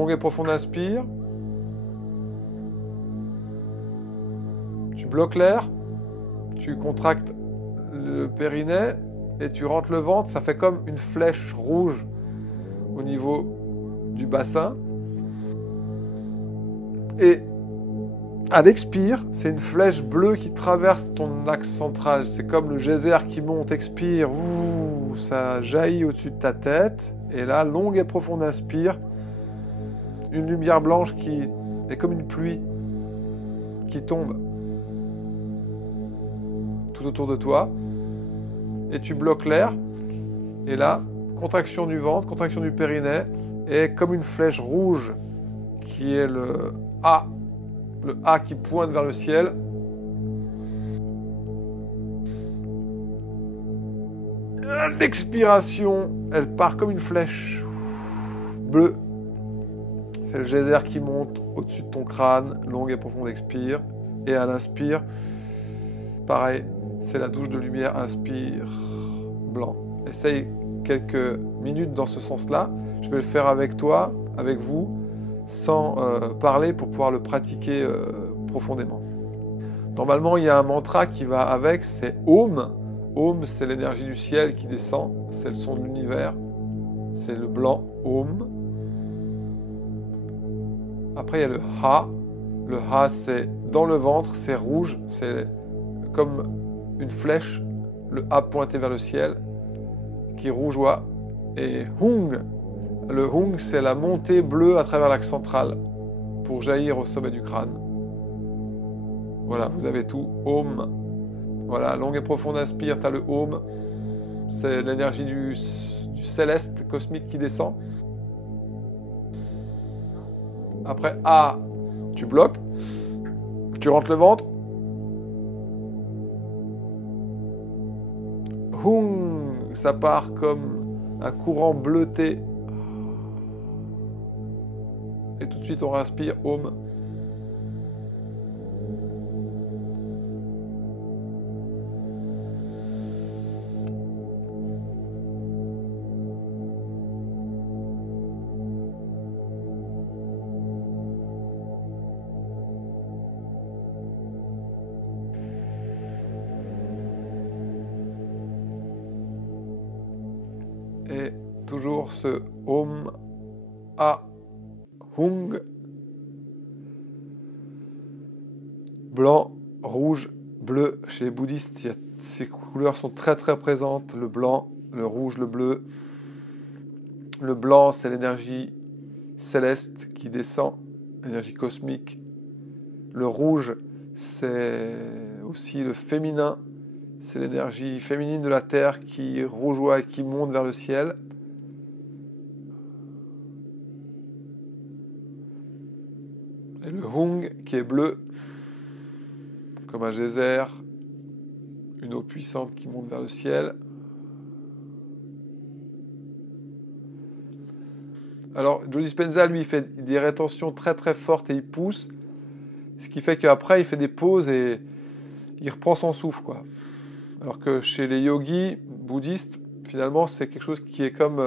Longue et profonde inspire. Tu bloques l'air. Tu contractes le périnée et tu rentres le ventre. Ça fait comme une flèche rouge au niveau du bassin. Et à l'expire, c'est une flèche bleue qui traverse ton axe central. C'est comme le geyser qui monte, expire. Ouh, ça jaillit au-dessus de ta tête. Et là, longue et profonde inspire. Une lumière blanche qui est comme une pluie qui tombe tout autour de toi. Et tu bloques l'air. Et là, contraction du ventre, contraction du périnée. Et comme une flèche rouge qui est le A. Le A qui pointe vers le ciel. L'expiration, elle part comme une flèche bleue. C'est le geyser qui monte au-dessus de ton crâne, longue et profonde expire. Et à l'inspire, pareil, c'est la douche de lumière, inspire, blanc. Essaye quelques minutes dans ce sens-là. Je vais le faire avec toi, avec vous, sans parler pour pouvoir le pratiquer profondément. Normalement, il y a un mantra qui va avec, c'est Om. Om, c'est l'énergie du ciel qui descend, c'est le son de l'univers, c'est le blanc, Om. Après, il y a le Ha. Le Ha, c'est dans le ventre, c'est rouge, c'est comme une flèche, le A pointé vers le ciel, qui rougeoie. Et Hung, le Hung, c'est la montée bleue à travers l'axe central pour jaillir au sommet du crâne. Voilà, vous avez tout. Om. Voilà, longue et profonde inspire, tu as le Om. C'est l'énergie du céleste cosmique qui descend. Après A, tu bloques. Tu rentres le ventre. Hung, ça part comme un courant bleuté. Et tout de suite, on respire Om. Et toujours ce Om, A, Hung, blanc, rouge, bleu. Chez les bouddhistes, ces couleurs sont très très présentes. Le blanc, le rouge, le bleu. Le blanc, c'est l'énergie céleste qui descend, l'énergie cosmique. Le rouge, c'est aussi le féminin. C'est l'énergie féminine de la terre qui rougeoie et qui monte vers le ciel. Et le Hung qui est bleu, comme un geyser, une eau puissante qui monte vers le ciel. Alors, Joe Dispenza, lui, il fait des rétentions très très fortes et il pousse, ce qui fait qu'après, il fait des pauses et il reprend son souffle, quoi. Alors que chez les yogis bouddhistes, finalement, c'est quelque chose qui est comme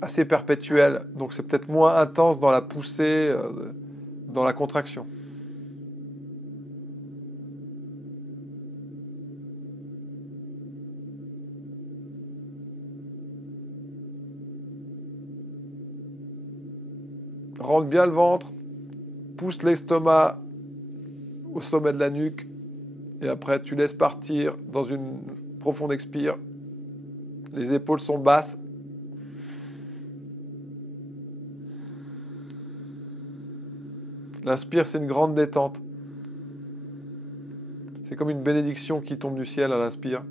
assez perpétuel. Donc c'est peut-être moins intense dans la poussée, dans la contraction. Rentre bien le ventre, pousse l'estomac au sommet de la nuque. Et après, tu laisses partir dans une profonde expire. Les épaules sont basses. L'inspire, c'est une grande détente. C'est comme une bénédiction qui tombe du ciel à l'inspire.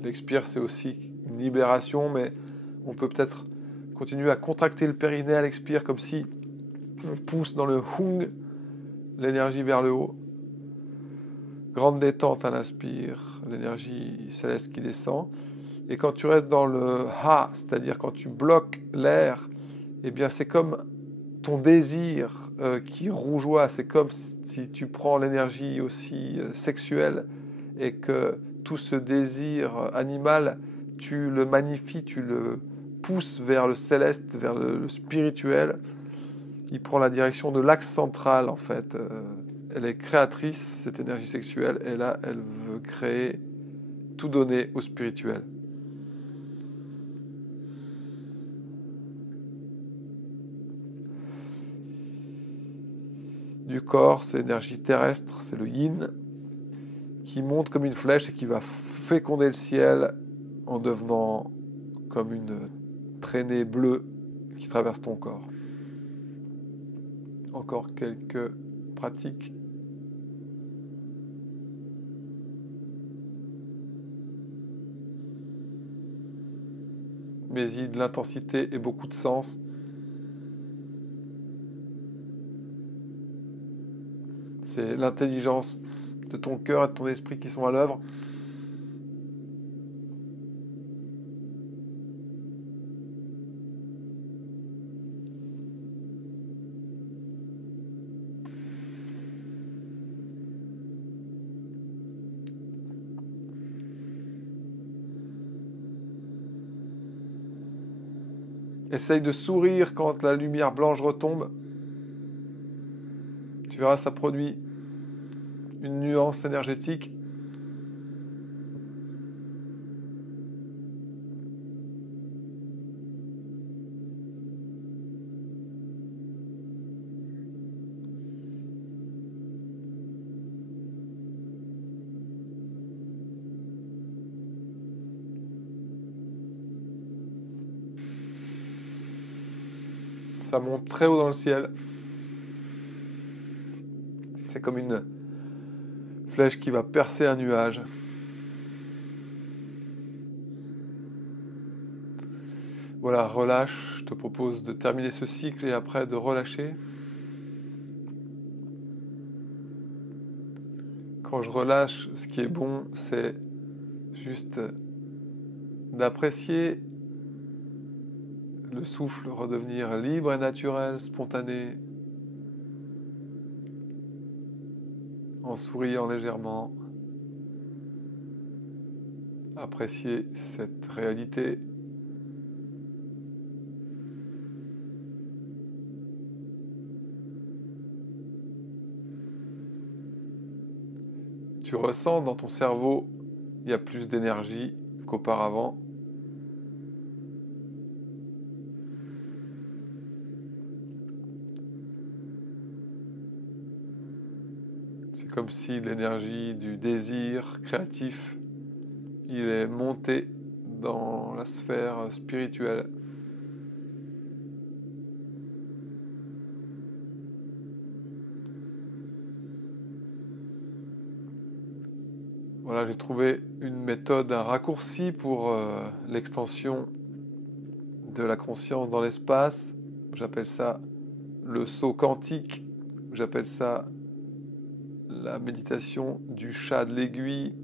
L'expire, c'est aussi une libération, mais on peut peut-être continuer à contracter le périnée à l'expire, comme si on pousse dans le Hung l'énergie vers le haut. grande détente à l'inspire, l'énergie céleste qui descend. Et quand tu restes dans le ha, c'est-à-dire quand tu bloques l'air, eh bien c'est comme ton désir qui rougeoie. C'est comme si tu prends l'énergie aussi sexuelle et que tout ce désir animal, tu le magnifies, tu le pousses vers le céleste, vers le spirituel. Il prend la direction de l'axe central en fait. Elle est créatrice, cette énergie sexuelle, et là elle veut créer, tout donner au spirituel. Du corps, c'est l'énergie terrestre, c'est le yin, qui monte comme une flèche et qui va féconder le ciel en devenant comme une traînée bleue qui traverse ton corps. Encore quelques pratiques. Mais il y a de l'intensité et beaucoup de sens. C'est l'intelligence de ton cœur et de ton esprit qui sont à l'œuvre. Essaye de sourire quand la lumière blanche retombe. Tu verras, ça produit une nuance énergétique. Ça monte très haut dans le ciel. C'est comme une flèche qui va percer un nuage. Voilà, relâche. Je te propose de terminer ce cycle et après de relâcher. Quand je relâche, ce qui est bon, c'est juste d'apprécier le souffle, redevenir libre et naturel, spontané, en souriant légèrement. Apprécier cette réalité. Tu ressens dans ton cerveau, il y a plus d'énergie qu'auparavant. C'est comme si l'énergie du désir créatif, il est monté dans la sphère spirituelle. Voilà, j'ai trouvé une méthode, un raccourci pour l'extension de la conscience dans l'espace. J'appelle ça le saut quantique. J'appelle ça la méditation du chat de l'aiguille.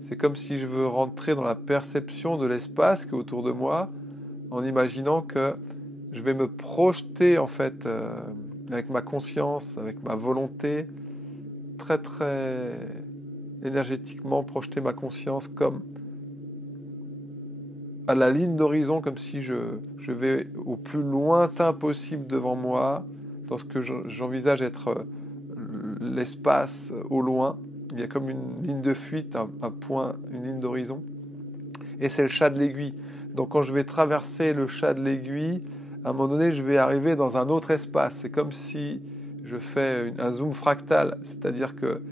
C'est comme si je veux rentrer dans la perception de l'espace qui est autour de moi, en imaginant que je vais me projeter en fait avec ma conscience, avec ma volonté, très très énergétiquement projeter ma conscience comme à la ligne d'horizon, comme si je vais au plus lointain possible devant moi, dans ce que j'envisage être l'espace au loin. Il y a comme une ligne de fuite, un point, une ligne d'horizon. Et c'est le chat de l'aiguille. Donc quand je vais traverser le chat de l'aiguille, à un moment donné, je vais arriver dans un autre espace. C'est comme si je fais un zoom fractal, c'est-à-dire que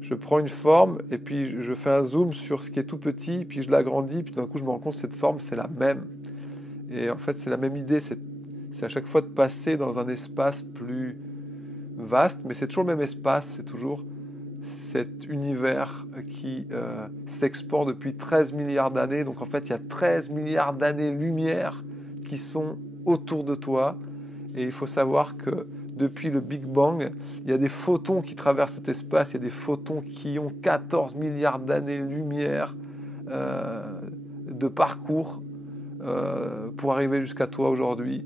je prends une forme et puis je fais un zoom sur ce qui est tout petit, puis je l'agrandis, puis d'un coup je me rends compte que cette forme c'est la même. Et en fait c'est la même idée, c'est à chaque fois de passer dans un espace plus vaste, mais c'est toujours le même espace, c'est toujours cet univers qui s'expand depuis 13 milliards d'années. Donc en fait il y a 13 milliards d'années-lumière qui sont autour de toi, et il faut savoir que depuis le Big Bang. Il y a des photons qui traversent cet espace, il y a des photons qui ont 14 milliards d'années-lumière de parcours pour arriver jusqu'à toi aujourd'hui.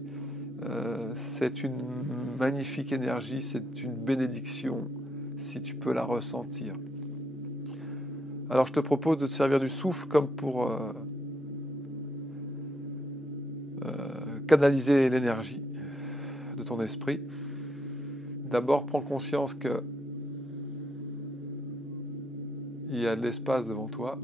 C'est une magnifique énergie, c'est une bénédiction si tu peux la ressentir. Alors je te propose de te servir du souffle comme pour canaliser l'énergie de ton esprit. D'abord, prends conscience que il y a de l'espace devant toi.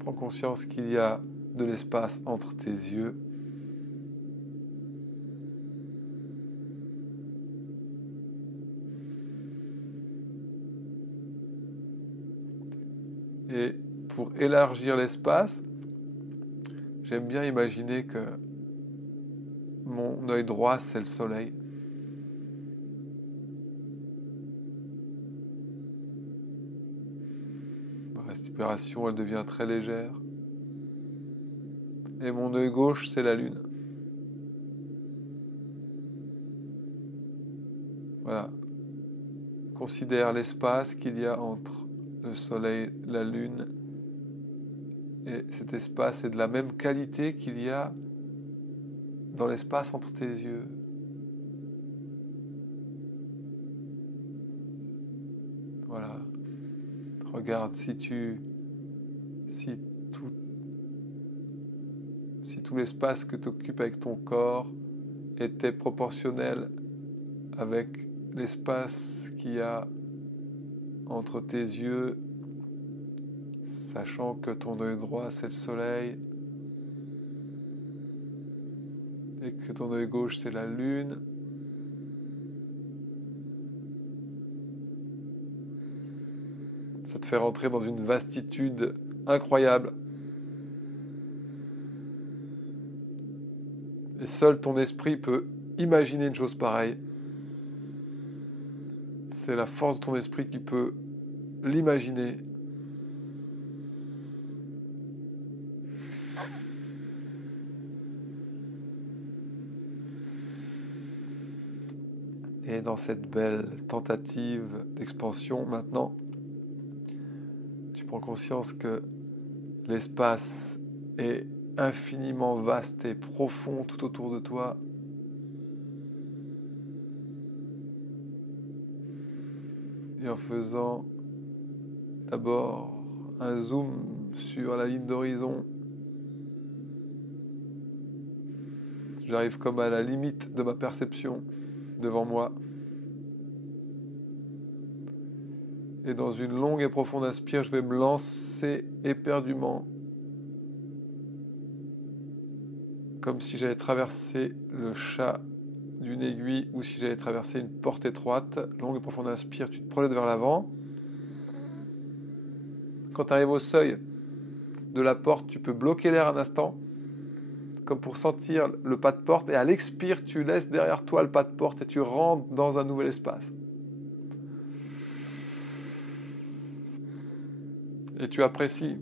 Prends conscience qu'il y a de l'espace entre tes yeux. Et pour élargir l'espace, j'aime bien imaginer que mon œil droit, c'est le soleil. Ma respiration, elle devient très légère. Et mon œil gauche, c'est la lune. Voilà. Considère l'espace qu'il y a entre le soleil, la lune, et cet espace est de la même qualité qu'il y a dans l'espace entre tes yeux. Voilà. Regarde si tout l'espace que tu occupes avec ton corps était proportionnel avec l'espace qu'il y a entre tes yeux, sachant que ton œil droit c'est le soleil et que ton œil gauche c'est la lune. Ça te fait rentrer dans une vastitude incroyable. Et seul ton esprit peut imaginer une chose pareille. C'est la force de ton esprit qui peut l'imaginer. Et dans cette belle tentative d'expansion, maintenant, tu prends conscience que l'espace est infiniment vaste et profond tout autour de toi. Et en faisant d'abord un zoom sur la ligne d'horizon, j'arrive comme à la limite de ma perception devant moi. Et dans une longue et profonde inspire, je vais me lancer éperdument, comme si j'allais traverser le chat d'une aiguille ou si j'allais traverser une porte étroite. Longue et profonde inspire, tu te projettes vers l'avant. Quand tu arrives au seuil de la porte, tu peux bloquer l'air un instant, comme pour sentir le pas de porte, et à l'expire, tu laisses derrière toi le pas de porte et tu rentres dans un nouvel espace. Et tu apprécies.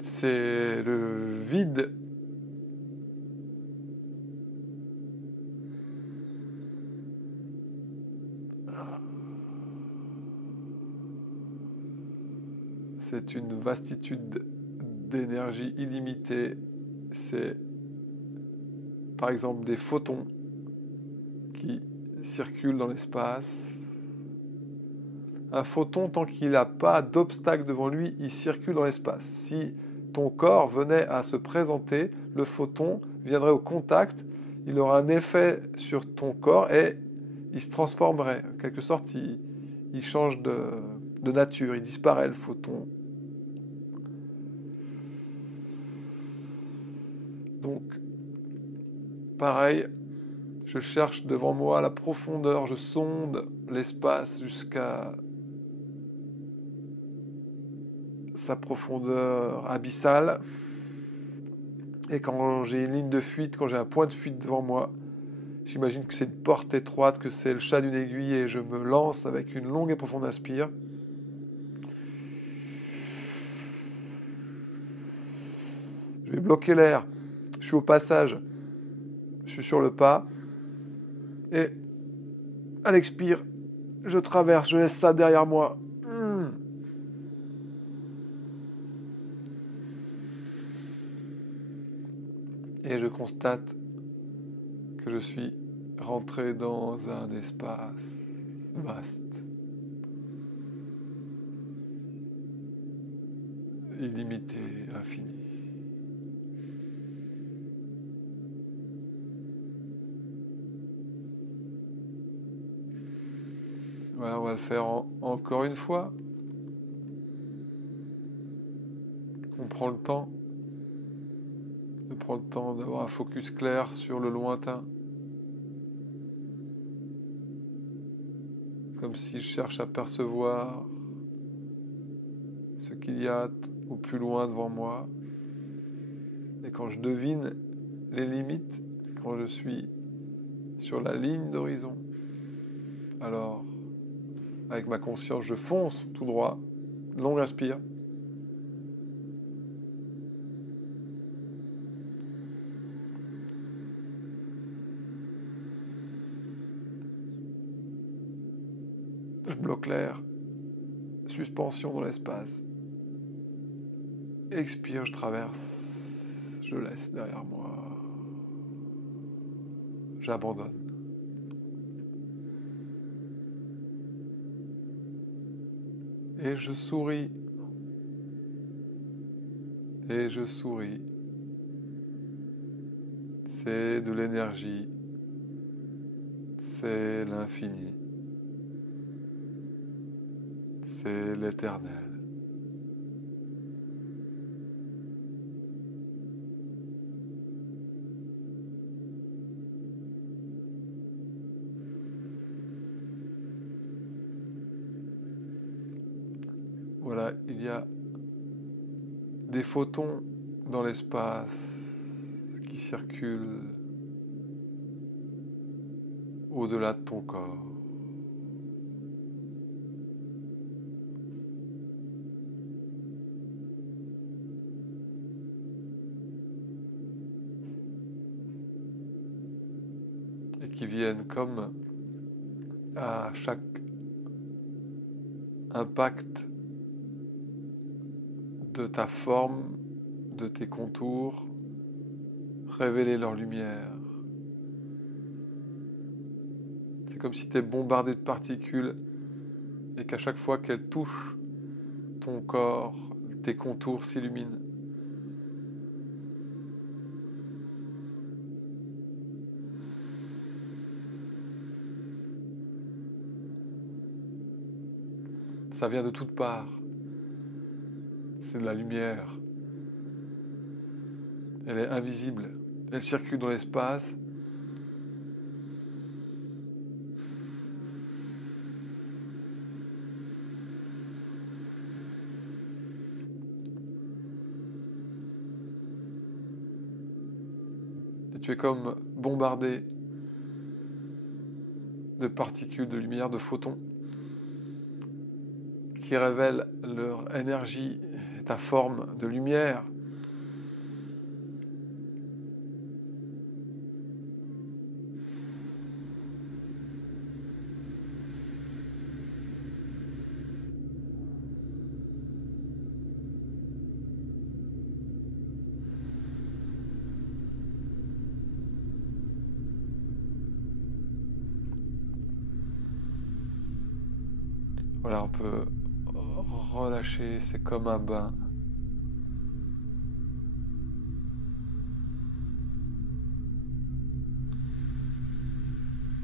C'est le vide c'est une vastitude d'énergie illimitée. C'est par exemple des photons qui circulent dans l'espace. Un photon, tant qu'il n'a pas d'obstacle devant lui, il circule dans l'espace. Si ton corps venait à se présenter, le photon viendrait au contact, il aura un effet sur ton corps et il se transformerait. En quelque sorte, il change de nature, il disparaît le photon. Donc, pareil, je cherche devant moi la profondeur, je sonde l'espace jusqu'à sa profondeur abyssale. Et quand j'ai une ligne de fuite, quand j'ai un point de fuite devant moi, j'imagine que c'est une porte étroite, que c'est le chat d'une aiguille, et je me lance avec une longue et profonde inspire. bloqué l'air. Je suis au passage. Je suis sur le pas. Et à l'expire, je traverse, je laisse ça derrière moi. Et je constate que je suis rentré dans un espace vaste, illimité, infini. Voilà, on va le faire encore une fois. On prend le temps. On prend le temps d'avoir un focus clair sur le lointain. Comme si je cherche à percevoir ce qu'il y a au plus loin devant moi. Et quand je devine les limites, quand je suis sur la ligne d'horizon, alors avec ma conscience, je fonce tout droit, long inspire. Je bloque l'air, suspension dans l'espace. Expire, je traverse, je laisse derrière moi. J'abandonne. Et je souris. Et je souris. C'est de l'énergie. C'est l'infini. C'est l'éternel. Voilà, il y a des photons dans l'espace qui circulent au-delà de ton corps. Et qui viennent comme à chaque impact de ta forme, de tes contours, révéler leur lumière. C'est comme si tu es bombardé de particules et qu'à chaque fois qu'elles touchent ton corps, tes contours s'illuminent. Ça vient de toutes parts. C'est de la lumière. Elle est invisible. Elle circule dans l'espace. Et tu es comme bombardé de particules de lumière, de photons, qui révèlent leur énergie et ta forme de lumière. Voilà, on peut relâcher, c'est comme un bain.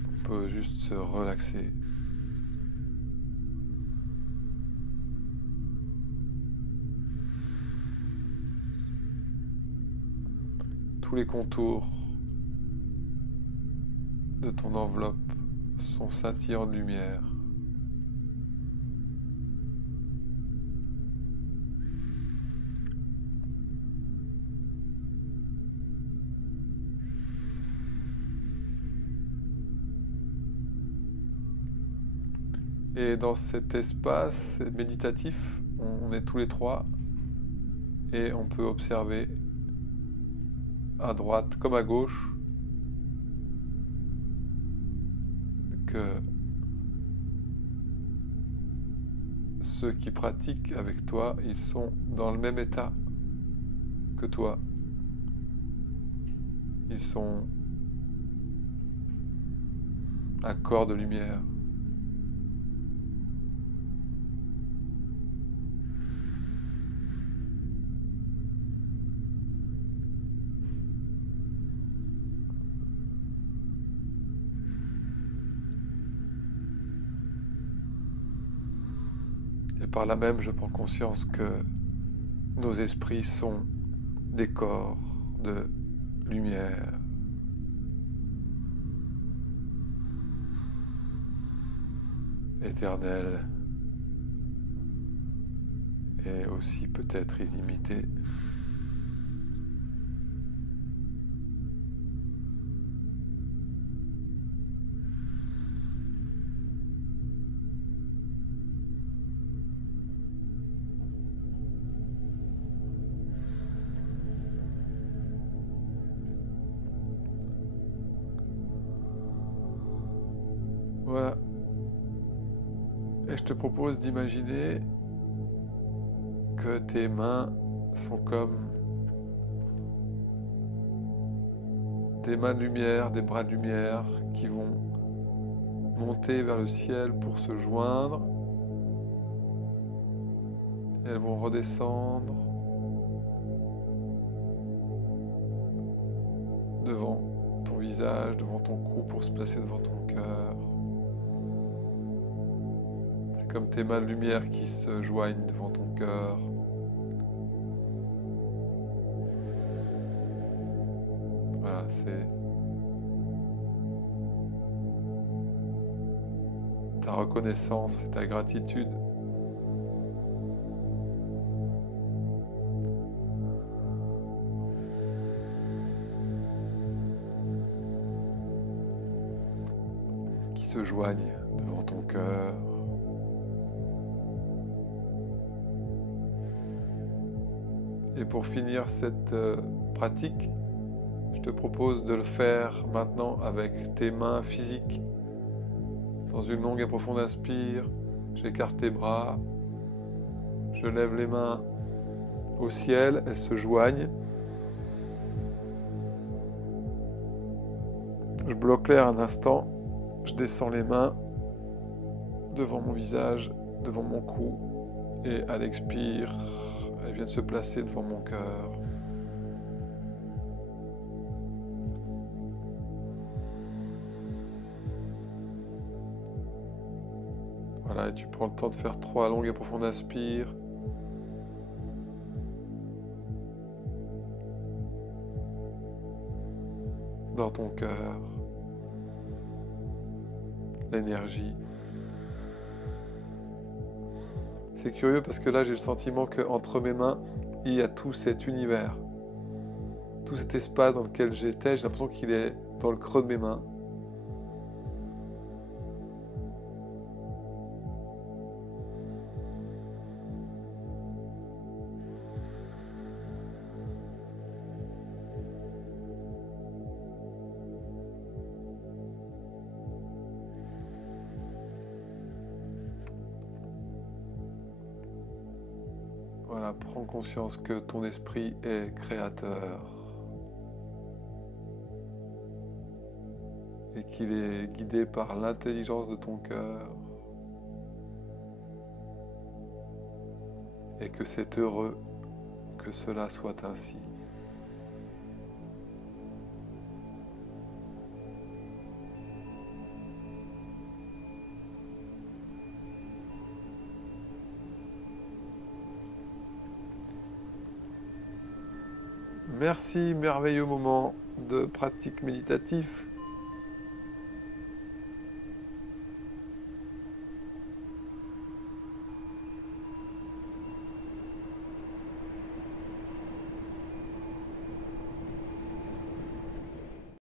On peut juste se relaxer. Tous les contours de ton enveloppe sont scintillants de lumière. Et dans cet espace méditatif, on est tous les trois et on peut observer à droite comme à gauche, que ceux qui pratiquent avec toi, ils sont dans le même état que toi. Ils sont un corps de lumière. Et par là même, je prends conscience que nos esprits sont des corps de lumière. Éternelle et aussi peut-être illimitée. Voilà. Et je te propose d'imaginer que tes mains sont comme des mains de lumière, des bras de lumière qui vont monter vers le ciel pour se joindre. Et elles vont redescendre devant ton visage, devant ton cou pour se placer devant ton cœur. C'est comme tes mains de lumière qui se joignent devant ton cœur. Voilà, c'est ta reconnaissance et ta gratitude. Qui se joignent devant ton cœur. Et pour finir cette pratique, je te propose de le faire maintenant avec tes mains physiques. Dans une longue et profonde inspire, j'écarte tes bras, je lève les mains au ciel, elles se joignent. Je bloque l'air un instant, je descends les mains devant mon visage, devant mon cou, et à l'expire, elles viennent se placer devant mon cœur. Voilà, et tu prends le temps de faire 3 longues et profondes inspires. Dans ton cœur, l'énergie. C'est curieux parce que là, j'ai le sentiment qu'entre mes mains, il y a tout cet univers. Tout cet espace dans lequel j'étais, j'ai l'impression qu'il est dans le creux de mes mains. Voilà, prends conscience que ton esprit est créateur et qu'il est guidé par l'intelligence de ton cœur et que c'est heureux que cela soit ainsi. Merci, merveilleux moment de pratique méditatif.